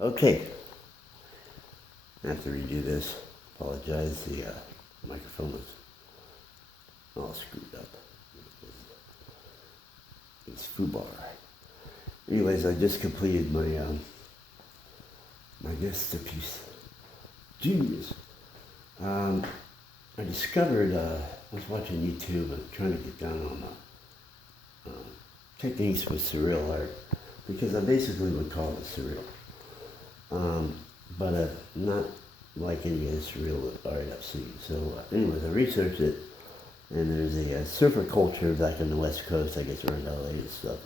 Okay, I have to redo this. Apologize, the microphone was all screwed up. It's foobar. Anyways, I just completed my masterpiece. Genius. I discovered, I was watching YouTube and trying to get down on techniques with surreal art, because I basically would call it surreal. But not like any of the surreal art I've seen. So anyways, I researched it, and there's a surfer culture back on the West Coast, I guess around LA and stuff,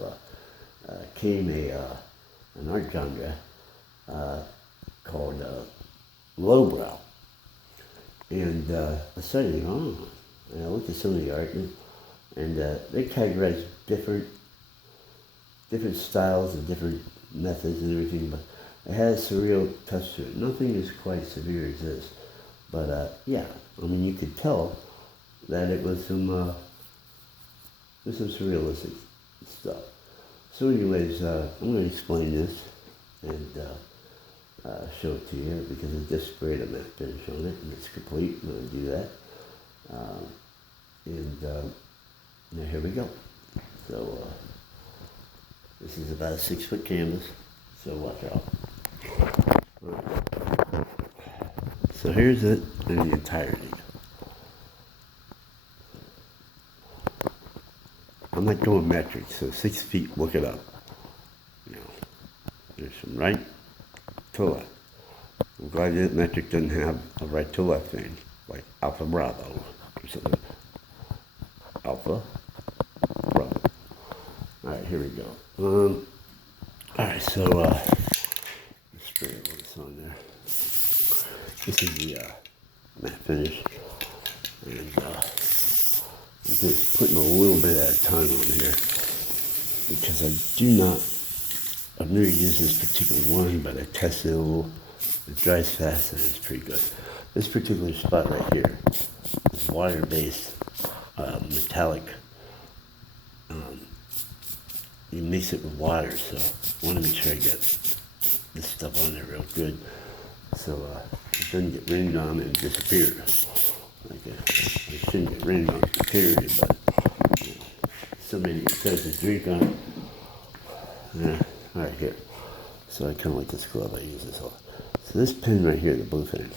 came an art genre called lowbrow. And I started, and I looked at some of the art, and they categorize different styles and different methods and everything, but it has a surreal touch to it. Nothing is quite as severe as this, but yeah, I mean, you could tell that it was some surrealistic stuff. So anyways, I'm going to explain this and show it to you, because I just sprayed a matte finish on it and it's complete. I'm going to do that. Now here we go. So this is about a 6-foot canvas, so watch out. So here's it in the entirety. I'm not doing metric, so 6 feet, look it up. You know, there's some right to left. I'm glad that metric doesn't have a right to left thing, like Alpha Bravo or something. Alpha Bravo. Alright, here we go. Alright, so let's spray all this on there. This is the matte finish. And I'm just putting a little bit at a time on here, because I've never used this particular one, but I tested it a little. It dries fast and it's pretty good. This particular spot right here is wire-based, metallic. You mix it with water, so I want to make sure I get this stuff on there real good, so it doesn't get rained on and disappear. Like it shouldn't get rained on, period, but somebody says to drink on it. Yeah, alright, here. So I kind of like this glove, I use this all. So this pin right here, the blue thing,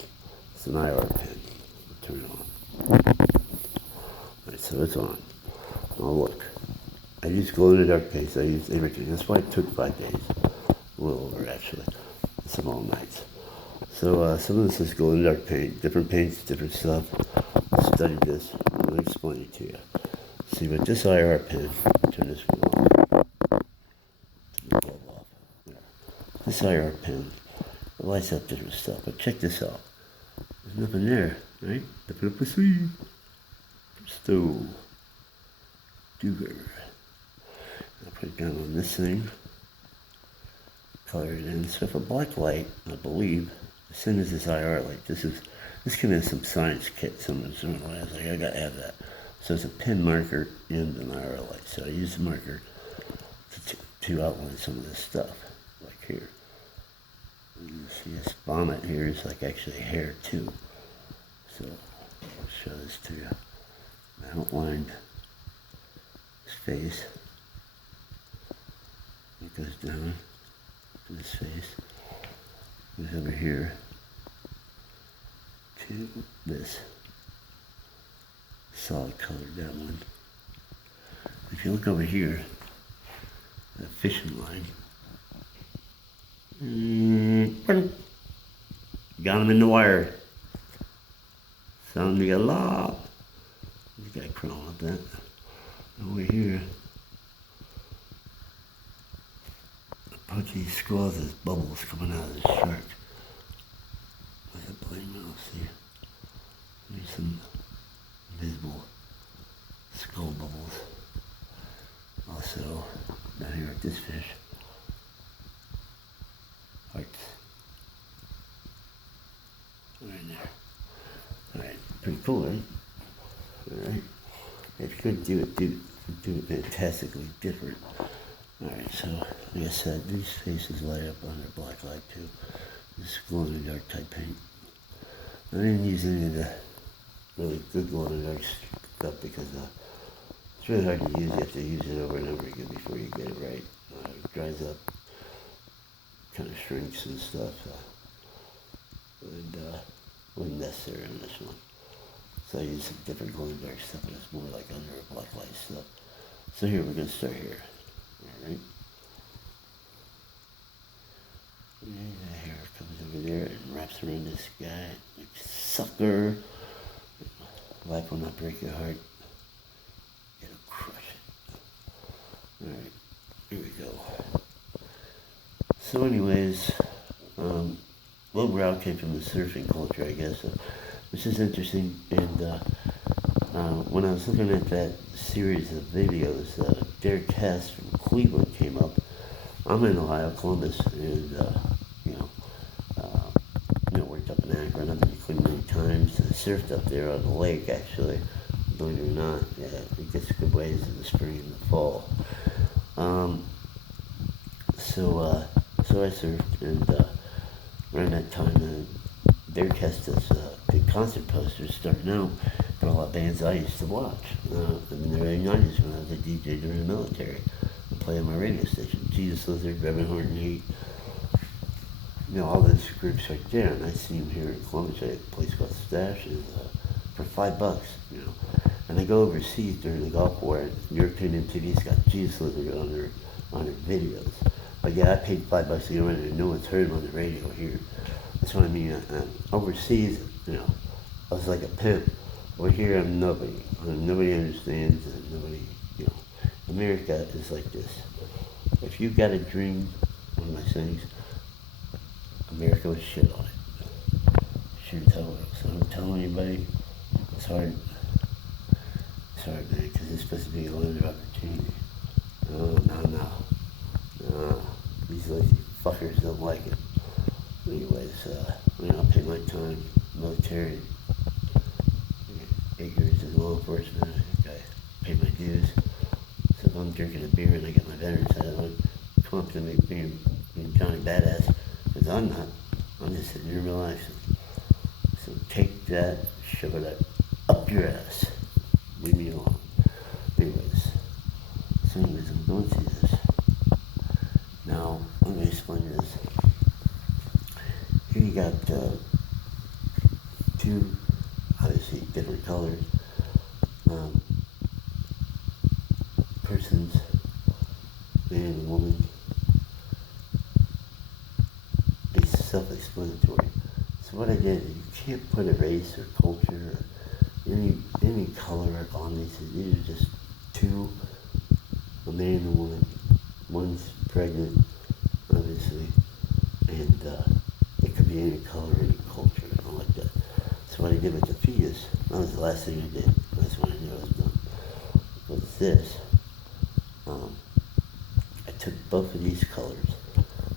it's an IR pin. I'll turn it on. Alright, so it's on. Now look. I use glow-in-the-dark paints, I use everything. That's why it took 5 days. A little over, actually. Some all nights. So some of this is glow-in-the-dark paint, different paints, different stuff. I studied this. Let me explain it to you. See, with this IR pin, turn this one off. Turn the glove off. Yeah. This IR pin, it lights up different stuff. But check this out. There's nothing there, right? Nothing up the sleeve. Stove. Duger. I'll put it down on this thing. Color it in. So for black light, I believe, as soon as this IR light, this came in some science kit. Someone's doing it. I was like, I gotta have that. So it's a pen marker and an IR light. So I use the marker to outline some of this stuff, like here. You see this bonnet here is like actually hair too. So I'll show this to you. I outlined his face. It goes down to his face. Goes over here to this solid color, that one. If you look over here, that fishing line. Got him in the wire. Sound me a lot. This guy crawling up that. Over here. Pudgy squalls as bubbles coming out of the shark. With a plain mouth, see? There's some invisible skull bubbles. Also, down here at this fish. Hearts. Right there. Alright, pretty cool, right? Alright. If you could do it fantastically different. Alright, so like I said, these faces light up under black light too. This glow in the dark type paint. I didn't use any of the really good glow in the dark stuff because it's really hard to use. You have to use it over and over again before you get it right. It dries up, kind of shrinks and stuff. And wasn't necessary on this one. So I used some different glow in the dark stuff, but it's more like under black light stuff. So here, we're going to start here. Alright. And the hair comes over there and wraps around this guy. Like, sucker. Life will not break your heart. It'll crush it. Alright, here we go. So anyways, lowbrow came from the surfing culture, I guess, which is interesting. And when I was looking at that series of videos, Derek Hess from Cleveland came up. I'm in Ohio, Columbus, and worked up in Akron. I've been to Cleveland many times. I surfed up there on the lake, actually. Believe it or not, yeah, it gets good waves in the spring and the fall. So I surfed, and around that time, Derek Hess does big concert posters starting out for a lot of bands I used to watch in the early 90s when I was a DJ during the military. I play on my radio station, Jesus Lizard, Reverend Horton Heat. All those groups right there, and I see them here in Columbus at a place called Stashes for $5, And I go overseas during the Gulf War, and European MTV's got Jesus Lizard on their videos. But yeah, I paid $5 to go in there, and no one's heard them on the radio here. That's what I mean. Overseas, I was like a pimp. Over here, I'm nobody. Nobody understands, and nobody, America is like this. If you got a dream, one of my sayings, America was shit on it. Sure as hell. So I'm telling anybody, it's hard. It's hard, man, because it's supposed to be a limited opportunity. No. These lazy fuckers don't like it. Anyways, I pay my time, military, 8 years in law enforcement. I think I pay my dues. So if I'm drinking a beer and I get my veterans hat on, come up to me being Johnny Badass, because I'm not. I'm just sitting here relaxing. So take that, shove it up your ass. Leave me alone. Anyways, I'm going through this. Now, I'm going to explain this. Here you got two, obviously, different colors. Persons, man and woman. It's self-explanatory. So what I did, you can't put a race or culture or any color on these. These are just two, a man and a woman. One's pregnant, obviously, and it could be any color, any culture, and all like that. So what I did with the fetus, that was the last thing I did. That's when I knew I was done. With this, I took both of these colors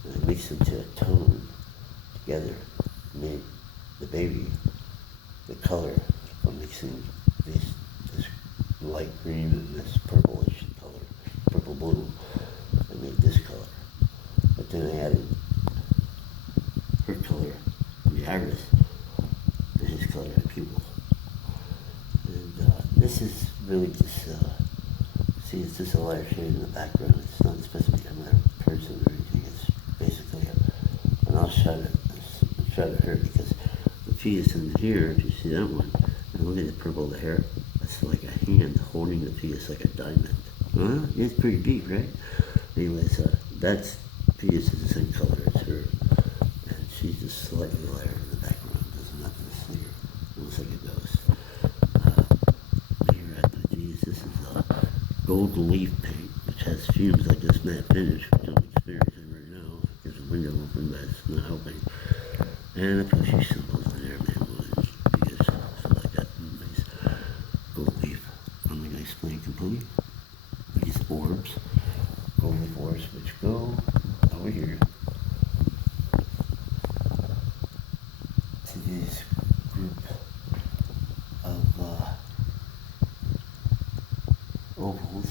and I mixed them to a tone together, made the baby the color from mixing this light green and this purplish color, purple blue. I made this color, but then I added her color, the iris, and his color, the pupil. And this is really just, it's just a lighter shade in the background. It's not supposed to be another person or anything. It's basically and I'll shut it here because the fetus in here, if you see that one, and look at the purple of the hair, it's like a hand holding the fetus like a diamond. Huh? It's pretty deep, right? Anyways, that's fetus is the same color as her, and she's just slightly lighter in the background. There's nothing to see her. It looks like a ghost. Here I put these. This is gold leaf paint, which has fumes like this matte finish, which I'm experiencing right now. There's a window open, but it's not helping. And I put a few symbols in there, man, because stuff like that. Nice gold leaf. I'm going to explain completely. These orbs, gold leaf orbs, which go over here to this group of ovals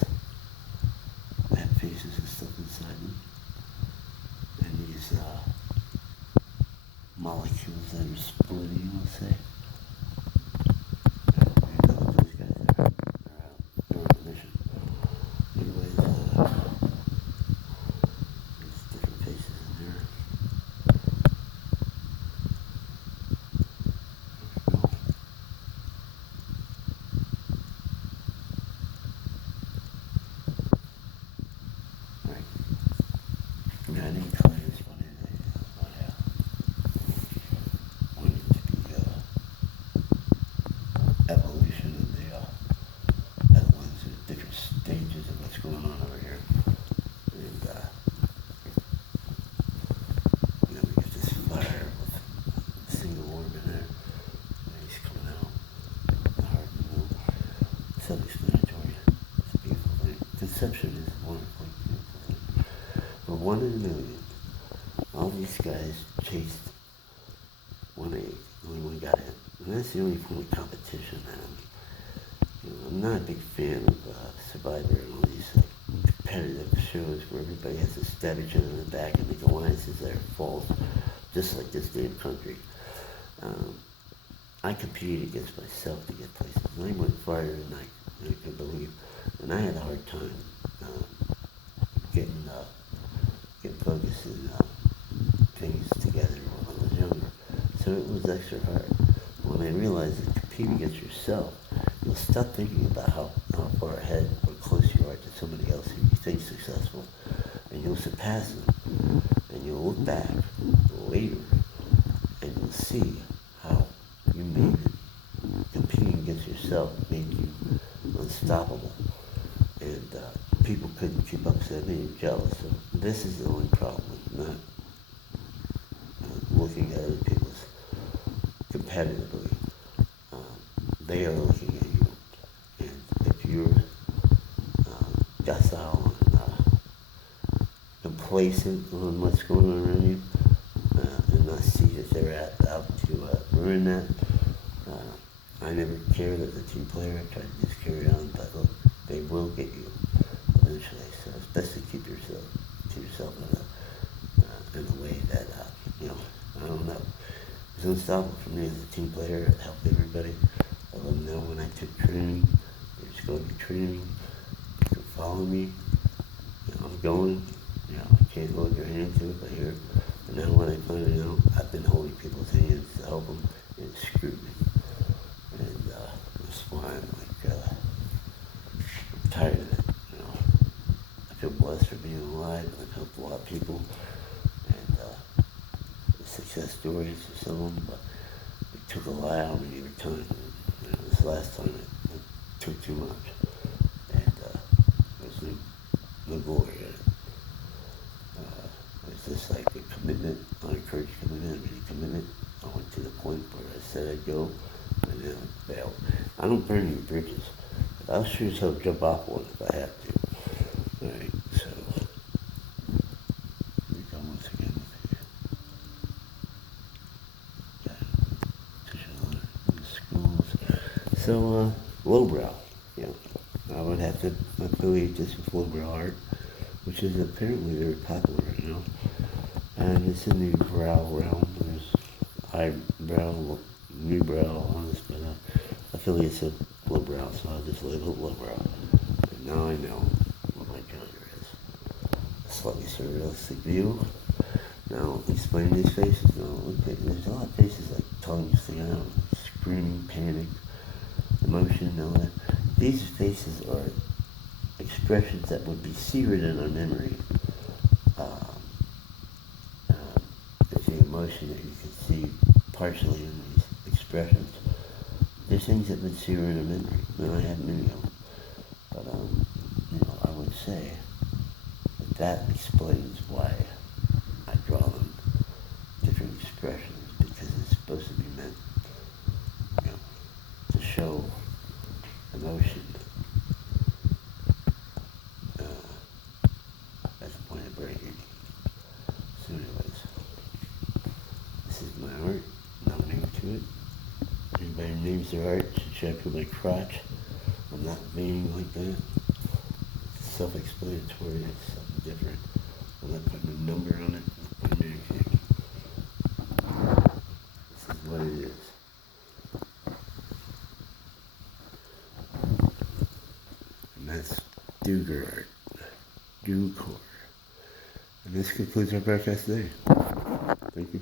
that have faces and stuff inside. molecules that are splitting, let's say. You know what those guys are? They're on a mission. Anyways, there's different faces in there. Right. Yeah, I didn't color this one in. I wanted it to be evolution of the other ones at different stages of what's going on over here. And then we get this fire with a single orb in there. And he's coming out. Hard to know. Self-explanatory. It's a beautiful thing. Conception is a wonderfully beautiful thing. But 1 in a million. All these guys chased one egg. Only one got in. And that's the only form of competition. I'm not a big fan of Survivor and all these competitive shows where everybody has to stab each other in the back and make alliances that are false, just like this damn country. I competed against myself to get places. And I went farther than I could believe. And I had a hard time getting focused in things together when I was younger. So it was extra hard. When I realized that competing against yourself, you'll stop thinking about how far ahead or close you are to somebody else who you think successful, and you'll surpass them. And you'll look back later, and you'll see how you made it. Competing against yourself made you unstoppable, and people couldn't keep up, so they made you jealous. So this is the only problem with not looking at other people's competitively. They are looking at you, and if you're docile and complacent on what's going on around you, and not see that they're out to ruin that, I never cared as a team player. I tried to just carry on, but look, they will get you eventually. So it's best to keep yourself to yourself in a way that I don't know. It's unstoppable for me as a team player. It helped everybody. I let them know when I took training. There's going to be training. You can follow me. I'm going. I can't hold your hand to it, but here. And now when I find it out, I've been holding people's hands to help them, and it screwed me. And that's why I'm tired of it. I feel blessed for being alive. I've helped a lot of people, and success stories for some of them, but it took a lot out of me every time. This last time it took too much, and there's no glory in it. It's just like a commitment, unencouraged commitment. I made a commitment. I went to the point where I said I'd go, and then I failed. I don't burn any bridges, but I'll sure as hell jump off one if I have to. Alright, so we go once again with the schools. So lowbrow, I would have to affiliate this with lowbrow art, which is apparently very popular right now. And it's in the brow realm. There's eyebrow, newbrow on this, but affiliates of lowbrow, so I'll just label it lowbrow. And now I know what my gendra is. A slightly surrealistic view. Now, explaining these faces, there's a lot of faces like tongues sticking out, screaming, panic, emotion, and all that. These faces are expressions that would be seared in our memory. There's the emotion that you can see partially in these expressions. There's things that would sear in our memory, and I have many of them. But, I would say that explains why I draw them different expressions, because it's supposed to be meant, to show emotion. That's the point of breaking. So anyways, this is my art. I'm new to it. Anybody who names their art should check with my crotch. I'm not veiny like that. It's self-explanatory. It's something different. I'm not putting a number on it. I'm not putting anything. That's Duger, Ducor. And this concludes our broadcast today. Thank you.